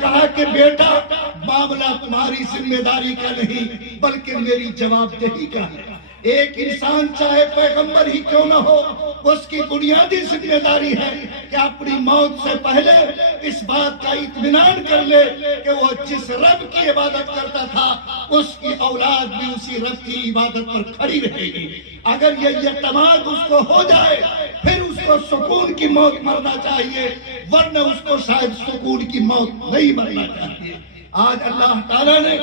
کہا کہ بیٹا معاملہ تمہاری ذمہ داری کا نہیں بلکہ میری جواب دہی کا ہے۔ ایک انسان چاہے پیغمبر ہی کیوں نہ ہو، اس کی بنیادی ذمہ داری ہے کہ اپنی موت سے پہلے اس بات کا اطمینان کر لے کہ وہ جس رب کی عبادت کرتا تھا اس کی اولاد بھی اسی رب کی عبادت پر کھڑی رہے گی۔ اگر یہ اعتماد اس کو ہو جائے پھر اس کو سکون کی موت مرنا چاہیے، ورنہ اس کو شاید سکون کی موت نہیں مرنا چاہیے۔ آج اللہ تعالیٰ نے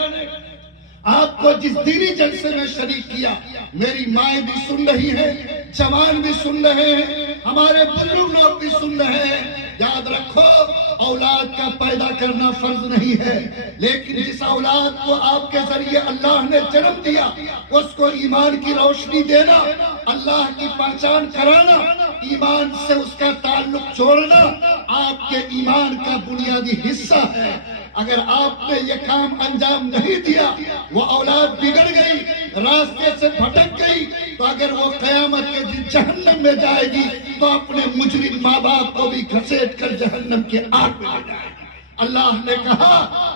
آپ کو جس دینی جلسے میں شریک کیا، میری مائیں بھی سن رہی ہیں، جوان بھی سن رہے ہیں، ہمارے بزرگ لوگ بھی سن رہے ہیں۔ یاد رکھو، اولاد کا پیدا کرنا فرض نہیں ہے، لیکن جس اولاد کو آپ کے ذریعے اللہ نے جنم دیا اس کو ایمان کی روشنی دینا، اللہ کی پہچان کرانا، ایمان سے اس کا تعلق جوڑنا آپ کے ایمان کا بنیادی حصہ ہے۔ اگر آپ نے یہ کام انجام نہیں دیا، وہ اولاد بگڑ گئی، راستے سے بھٹک گئی، تو اگر وہ قیامت کے دن جہنم میں جائے گی تو اپنے مجرم ماں باپ کو بھی گھسیٹ کر جہنم کے آگ میں لے جائے گی۔ اللہ نے کہا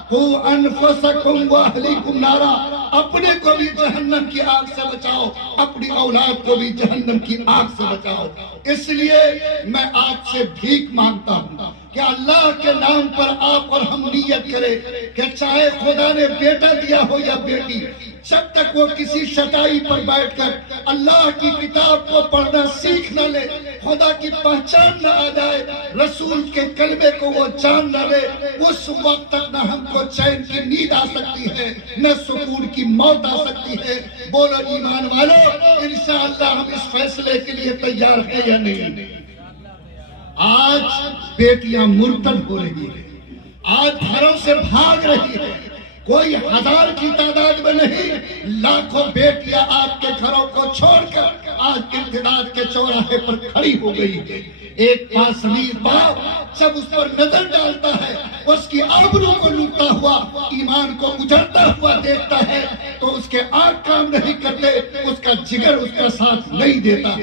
قُوا أَنفُسَكُمْ وَأَهْلِيكُمْ نَارًا، اپنے کو بھی جہنم کی آگ سے بچاؤ، اپنی اولاد کو بھی جہنم کی آگ سے بچاؤ۔ اس لیے میں آپ سے بھیک مانگتا ہوں کہ اللہ کے نام پر آپ اور ہم نیت کریں کہ چاہے خدا نے بیٹا دیا ہو یا بیٹی، جب تک وہ کسی شتائی پر بیٹھ کر اللہ کی کتاب کو پڑھنا سیکھ نہ لے، خدا کی پہچان نہ آ جائے، رسول کے کلمے کو وہ جان نہ لے، اس وقت تک نہ ہم کو چین کی نیند آ سکتی ہے نہ سکون کی موت آ سکتی ہے۔ بولو ایمان والو، انشاءاللہ ہم اس فیصلے کے لیے تیار ہیں یا نہیں؟ آج بیٹیاں مرتد ہو رہی ہیں، آج گھروں سے بھاگ رہی ہیں، کوئی ہزار کی تعداد میں نہیں، لاکھوں بیٹیاں آپ کے گھروں کو چھوڑ کر آج امتداد کے چوراہے پر کھڑی ہو گئی ہے۔ ایک معصوم باپ جب اس پر نظر ڈالتا ہے، اس کی آبرو کو لوٹتا ہوا، ایمان کو اجڑتا ہوا دیکھتا ہے تو اس کے آنکھ کام نہیں کرتے، اس کا جگر اس کا ساتھ نہیں دیتا۔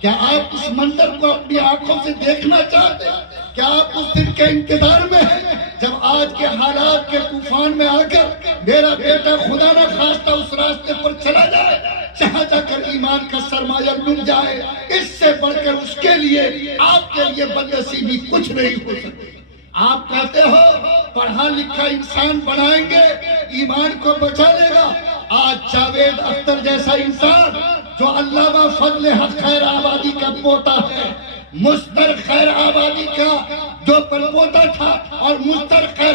کیا آپ اس منظر کو اپنی آنکھوں سے دیکھنا چاہتے ہیں؟ کیا آپ اس دن کے انتظار میں ہیں جب آج کے حالات کے طوفان میں آ کر میرا بیٹا خدا نہ خواستہ اس راستے پر چلا جائے جہاں جا کر ایمان کا سرمایہ مل جائے؟ اس سے بڑھ کر اس کے لیے آپ کے لیے بدنصیبی کچھ نہیں ہو سکتی۔ آپ کہتے ہو پڑھا لکھا انسان بنائیں گے، ایمان کو بچا لے گا۔ آج جاوید اختر جیسا انسان جو علامہ فضل حق خیر آبادی کا پوتا ہے، مستر خیر آبادی کا جو پڑپوتا تھا، اور مستر خیر